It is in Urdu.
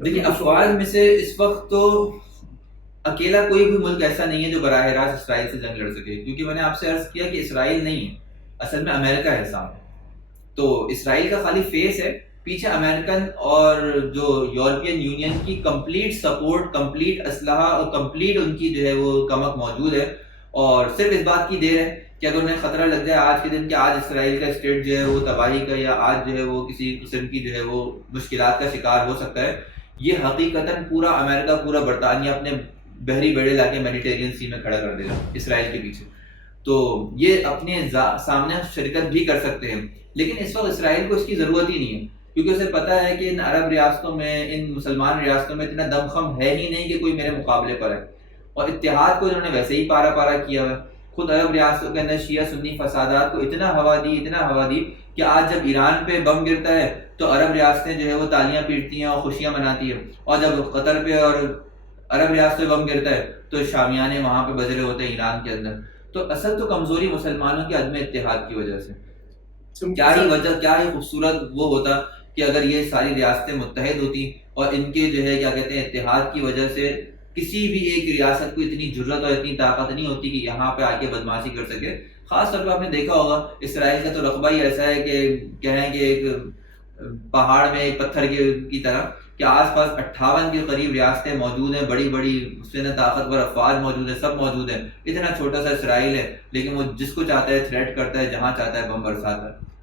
دیکھیے افواج میں سے اس وقت تو اکیلا کوئی بھی ملک ایسا نہیں ہے جو براہ راست اسرائیل سے جنگ لڑ سکے، کیونکہ میں نے آپ سے عرض کیا کہ اسرائیل نہیں ہے، اصل میں امریکہ ہے سامنے. تو اسرائیل کا خالی فیس ہے، پیچھے امریکن اور جو یورپین یونین کی کمپلیٹ سپورٹ، کمپلیٹ اسلحہ اور کمپلیٹ ان کی جو ہے وہ کمک موجود ہے. اور صرف اس بات کی دیر ہے کہ اگر انہیں خطرہ لگ جائے آج کے دن کہ آج اسرائیل کا اسٹیٹ جو ہے وہ تباہی کا، یا آج جو ہے وہ کسی قسم کی جو ہے وہ مشکلات کا شکار ہو سکتا ہے، یہ حقیقتاً پورا امریکہ، پورا برطانیہ اپنے بحری بیڑے لا کے میڈیٹیرین سی میں کھڑا کر دے گا اسرائیل کے پیچھے. تو یہ اپنے سامنے شرکت بھی کر سکتے ہیں، لیکن اس وقت اسرائیل کو اس کی ضرورت ہی نہیں ہے، کیونکہ اسے پتا ہے کہ ان عرب ریاستوں میں، ان مسلمان ریاستوں میں اتنا دم خم ہے ہی نہیں کہ کوئی میرے مقابلے پر ہے. اور اتحاد کو انہوں نے ویسے ہی پارا پارا کیا ہے. خود عرب ریاستوں کے اندر شیعہ سنی فسادات کو اتنا ہوا دی، اتنا ہوا دی کہ آج جب ایران پہ بم گرتا ہے تو عرب ریاستیں جو ہے وہ تالیاں پیٹتی ہیں اور خوشیاں مناتی ہیں، اور جب قطر پہ اور عرب ریاستوں پہ بم گرتا ہے تو شامیانے وہاں پہ بجرے ہوتے ہیں ایران کے اندر. تو اصل تو کمزوری مسلمانوں کے عدم اتحاد کی وجہ سے. کیا ہی وجہ، کیا ہی خوبصورت وہ ہوتا کہ اگر یہ ساری ریاستیں متحد ہوتی اور ان کے جو ہے کیا کہتے ہیں اتحاد کی وجہ سے کسی بھی ایک ریاست کو اتنی جرت اور اتنی طاقت نہیں ہوتی کہ یہاں پہ آ کے بدماشی کر سکے. خاص طور پہ آپ نے دیکھا ہوگا اسرائیل کا تو رقبہ ہی ایسا ہے کہ کہیں کہ ایک پہاڑ میں ایک پتھر کی طرح کہ آس پاس 58 کے قریب ریاستیں موجود ہیں، بڑی بڑی اس میں طاقتور افواج موجود ہیں، سب موجود ہیں. اتنا چھوٹا سا اسرائیل ہے لیکن وہ جس کو چاہتا ہے تھریٹ کرتا ہے، جہاں چاہتا ہے بم برساتا ہے.